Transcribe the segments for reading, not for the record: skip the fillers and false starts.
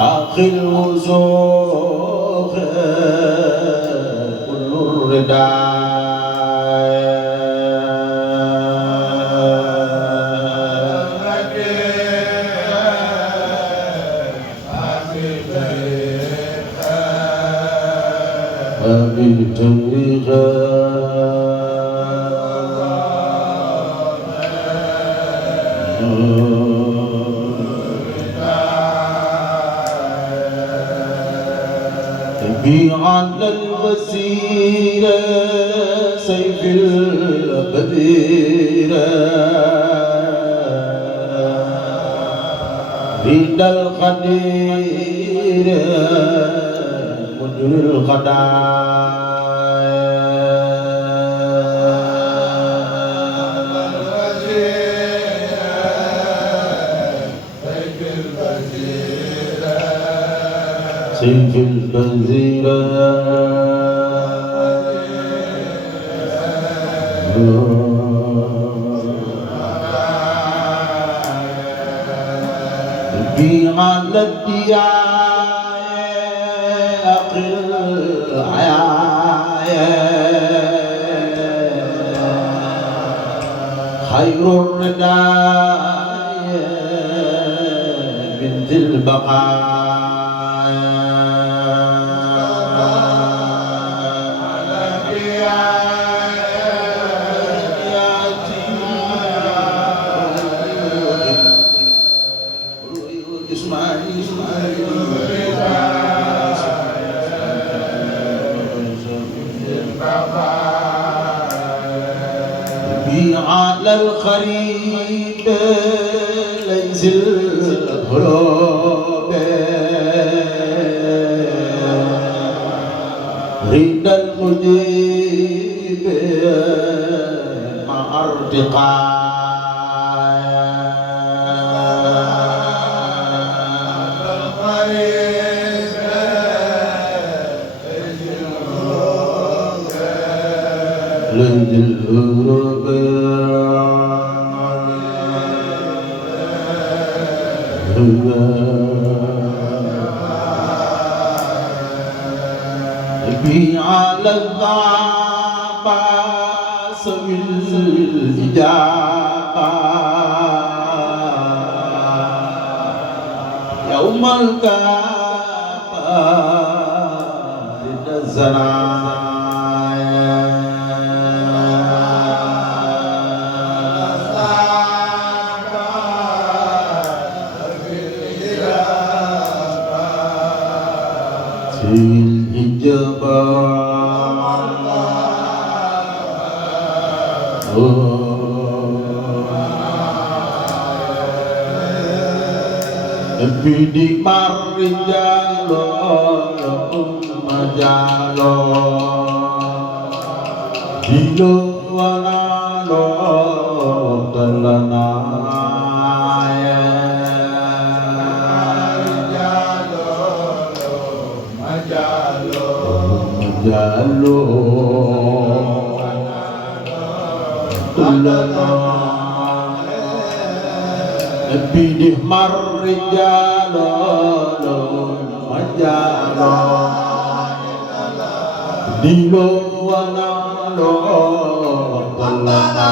أخي الوسوخ كل الرداء على الوسيلة سيف البديرة رد الخدير مجري الخدايا سيف البزيرة في على الدياء أقل خير الرداء بنت البقاء على الخريب ليس الغروب رد المجيب مع ارتقاء ليس الغروب بي على الضعبة سوي الإجابة يوم الكافة للزنا Bidi marijalo majalo dilo wanalo talana majalo talana bidih marijalo majalo dilo wanalo talana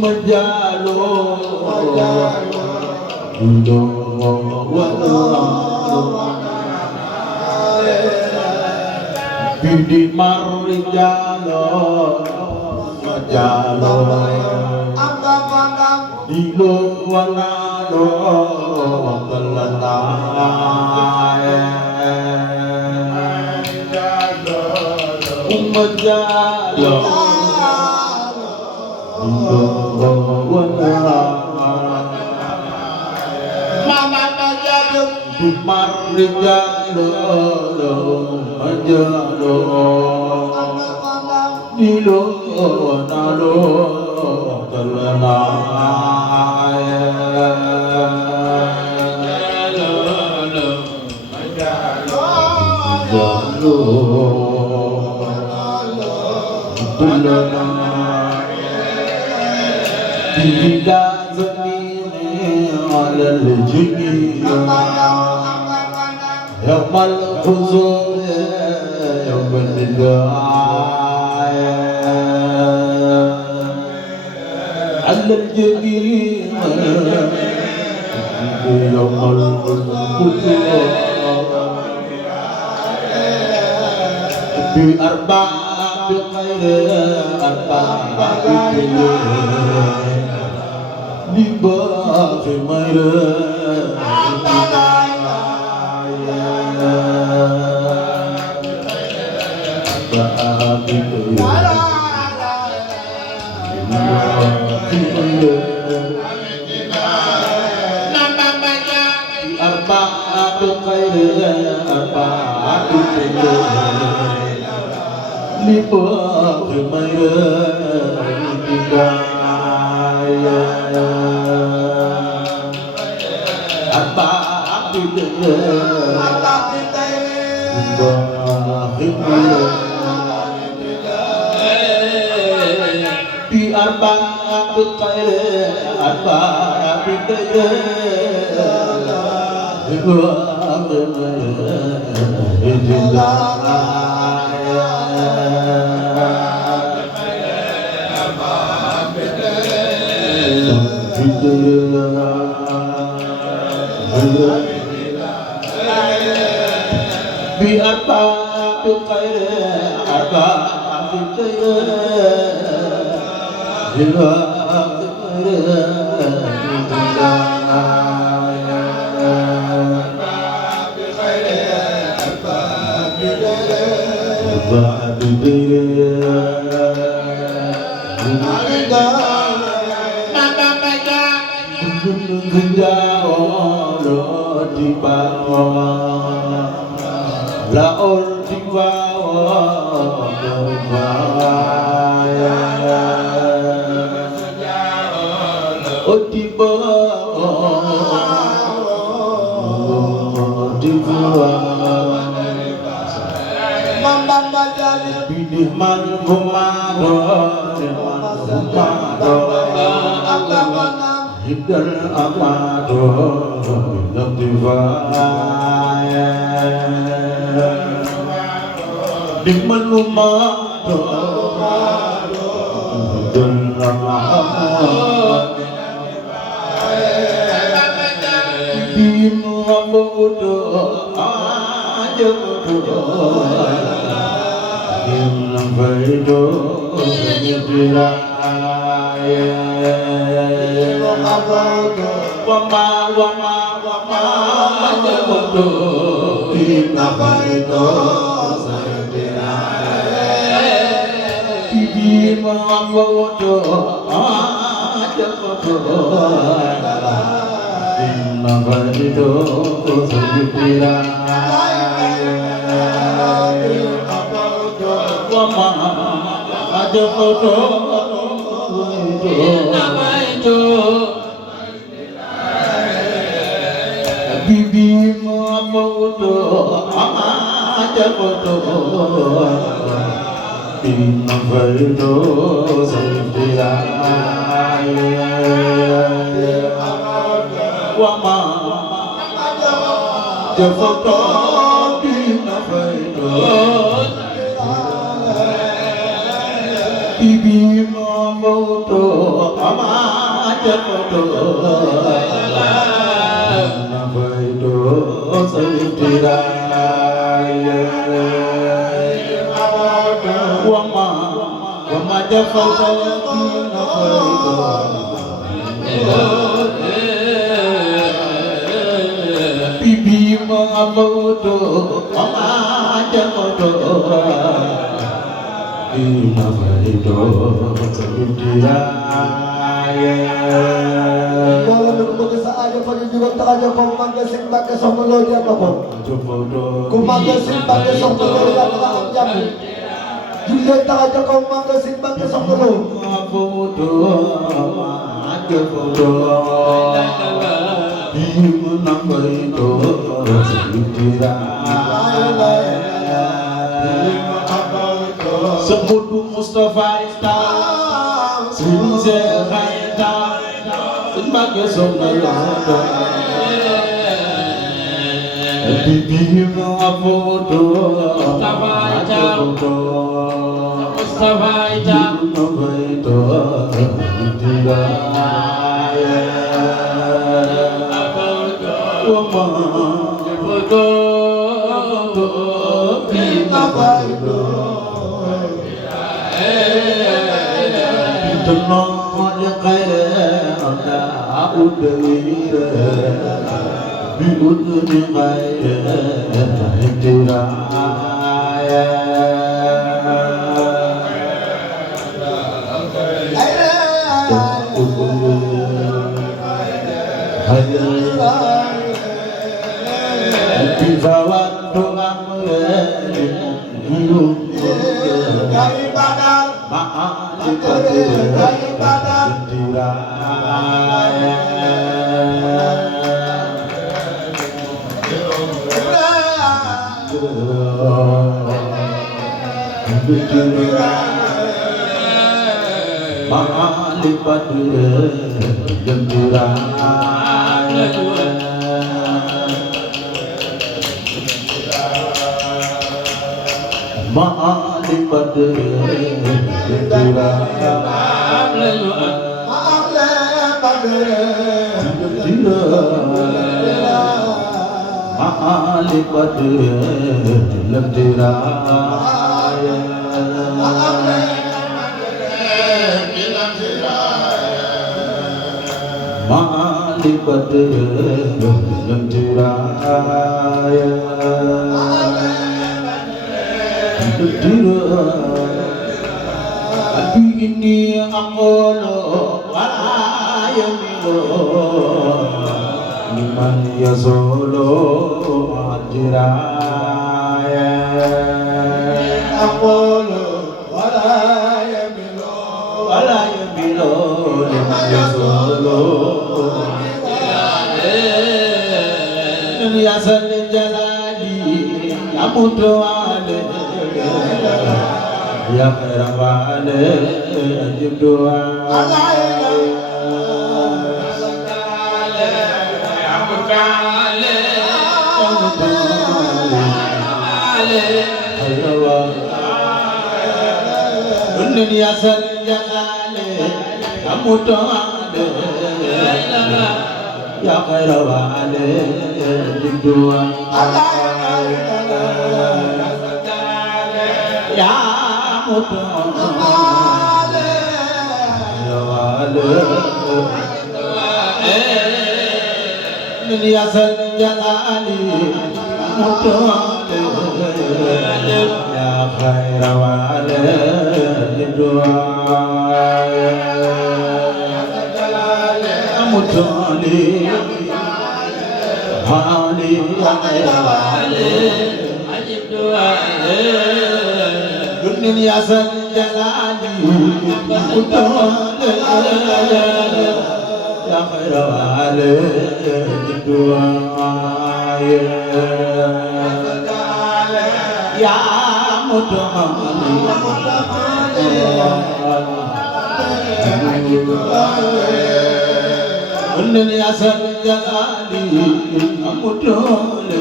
majalo dilo wanalo bidih marijalo majalo dilo wanalo talana majalo dilo wanalo mama majalo marijalo majalo dilo wanalo talana tidak zemini alal jini yawmal khuzur yawmal nidaya alal jini yawmal khuzur bi arba bi khair arba bi Niba Fimayra Semudu Mustafa Ista Sinse Khaita Mbàkke soxna Lota bibi ma foto Mustafa Ita ma foto dira foto bima foto Tano ya kaya anda udawira biudni kaya dira Bifawat doang dari badan maaf dari badan lipat gembira maaf lipat gembira maaf lipat gembira lipat gembira aduh ini amolo walayamilo liman ya solo ajiraya amolo walayamilo liman ya solo ya salli jalali ya mutawale ya khairwale jibdua ya mutawale ya salli jalali ya mutawale ya khairwale jibdua ya mutawale ya wale ya sanjalali mutawale ya khairwale jibdua mutawale wale ya khairwale jibdua dunia sanjalali mutawale ya khairwale jibdua ya mutawale dunia sanjalali mutawale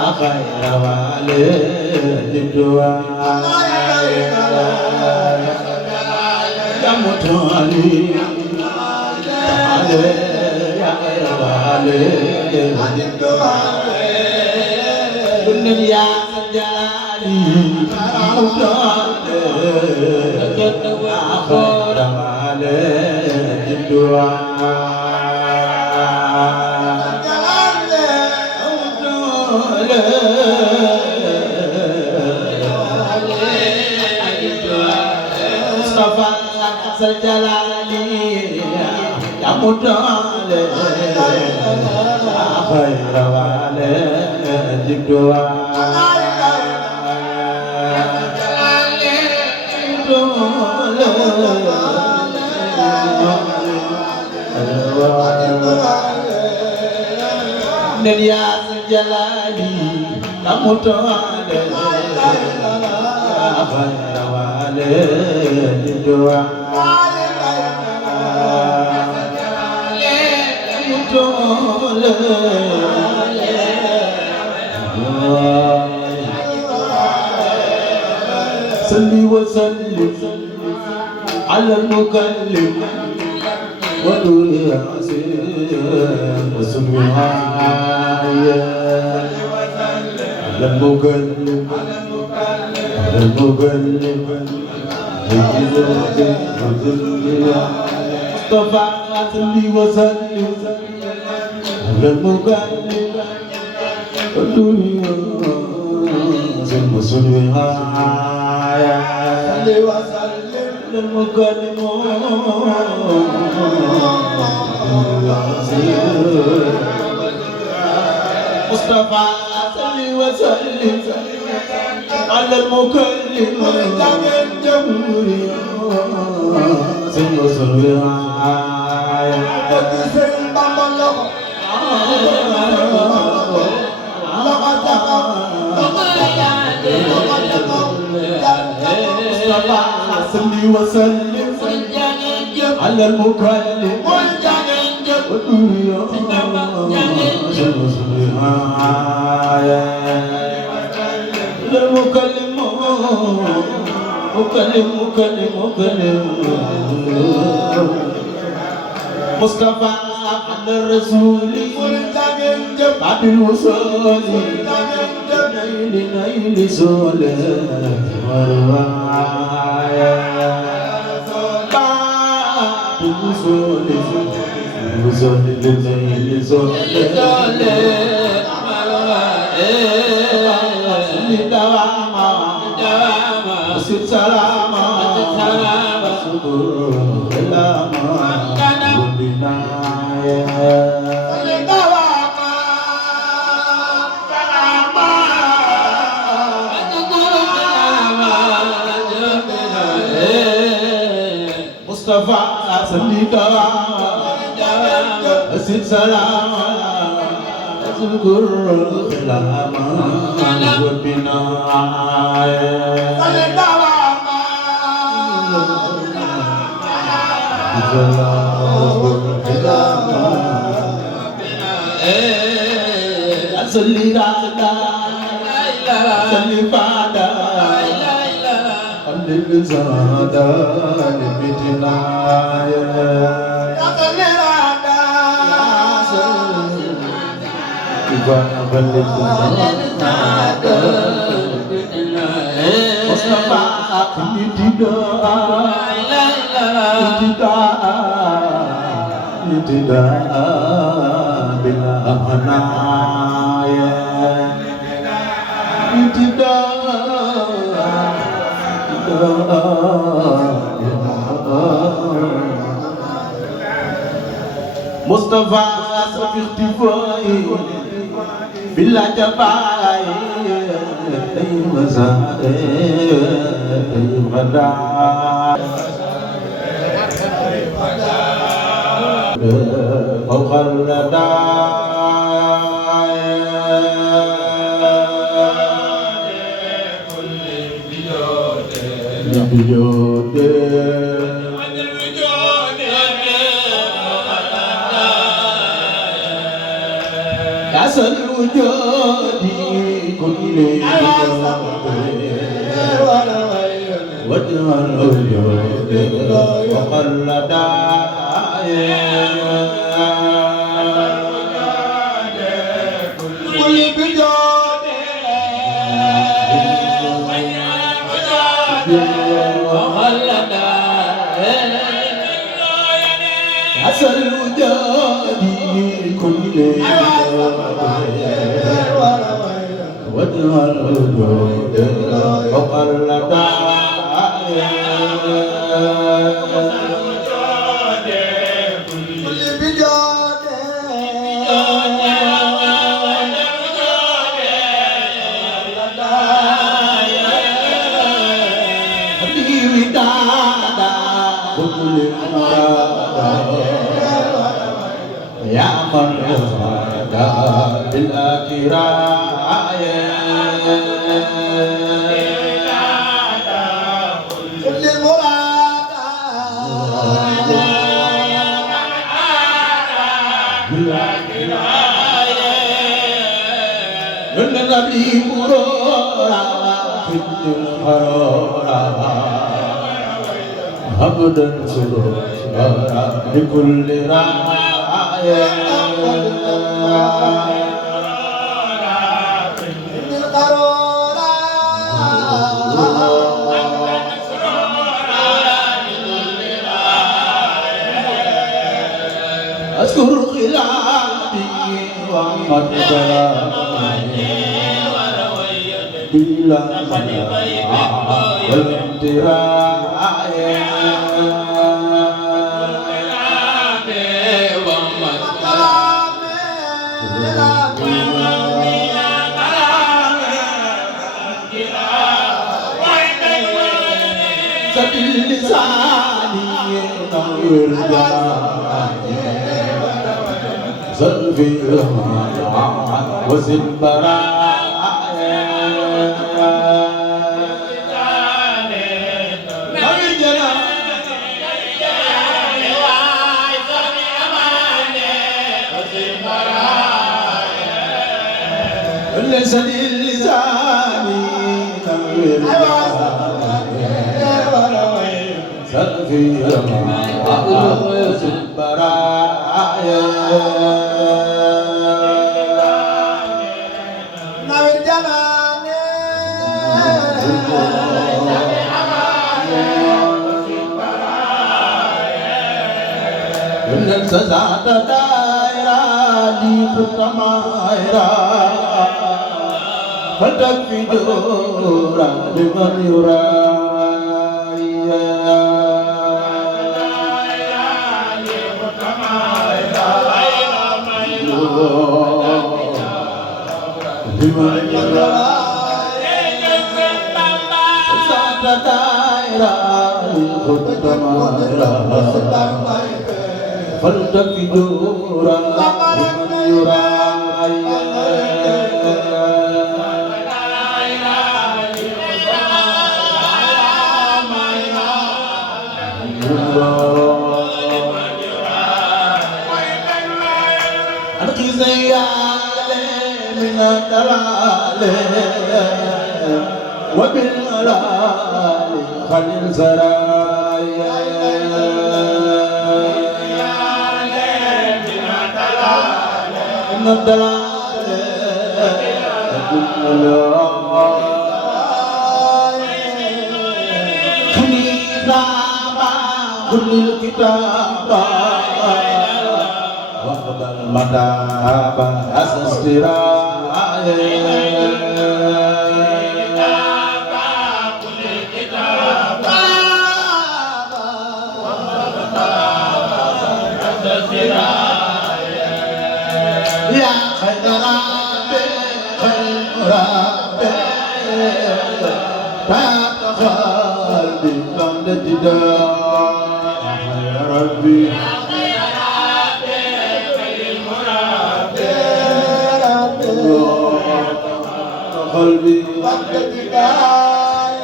ya khairwale jibdua ya mutawale ya khairwale jibdua dunia sanjalali mutawale ya khairwale jibdua Mustafa Jalali ya mutawale ya khairwale jibdua dunia sanjalali ya mutawale ya khairwale jibdua صلي وسلم على المكلم ونور ياسين وسبحانه على المكلم على المكلم مصطفى صلي وسلم على المكلم ونور ياسين وسبحانه صلي وسلم للمكلم مصطفى صلي وسلم على المكلم الجمهوري صلي وسلم صلي وسلم على المكلم والدنيا المكلم مكلم مصطفى على الرسول بعد الوصول نيل سولة ورواية بعد الوصول نيل سولة دواما وسير سلاما وسكر كلاما مصطفى صلي دواما وسير سلاما وسكر كلاما صلي رادا صلي فادا قلب زادا لبتنا صلي رادا كفانا قلب زادا مصطفى ابتداء بلا هنايا مصطفى في اختفائي بلا جفاي اي مزاي اي غدا فوق الردى بجود كسر الوجود كل وجه الوجود فوق الردى أسأل الوجود كل وجه الوجود فوق الردى يا من رفعت بالآخرة كل المراد بالآخرة النبي مرورا في الحرارة عبدا سرورا لكل راية أذكر خلافي ومن كلامي بلا منع والامتراء سبيل لساني نور جمالي زلفي وزن برايا نور جمالي وزن أماني وزن برايا لسان لساني نور زلفي وزن برايا سزاد دائرة دي ختمائرة فتكفي دورا لمن يرى لمن يرى سزاد دائرة دي ختمائرة فلتكفي دورا لمن يرى أنقي زيالي من الدلال وبالملال خليل سرايا من الدلال كل الكتاب وقبل المذهب أسستراي كل الكتاب وقبل المذهب أسستراي يا خير ربي خير ربي قلبي قبل الابتداء يا ربي يا ربي خير مربي قلبي قبل الابتداء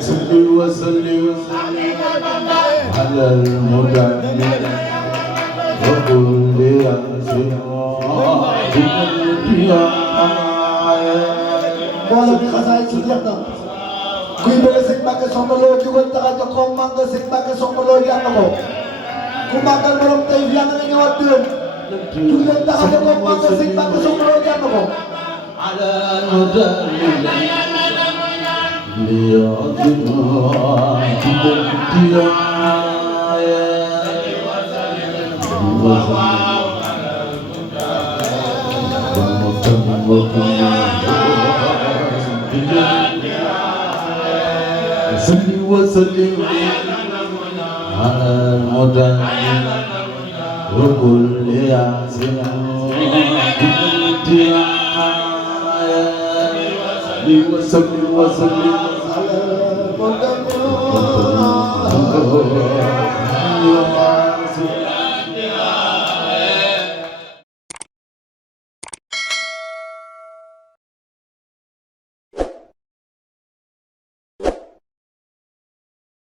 صل وسلم على المدمر وكل يوم mbooloo mi xasaay si jeex na kuy bëgg sëñ Mbacke Soxna Lo jugal taxa jox ko màggal sëñ Mbacke Soxna Lo yàq na ko ku màggal borom tey yàlla na ñëwaat déwén jug leen taxa jox ko màggal sëñ Mbacke Soxna Lo yàq na ko ala صل وسلم على المدمر وكل ياسم وسلم وسلم على المدمر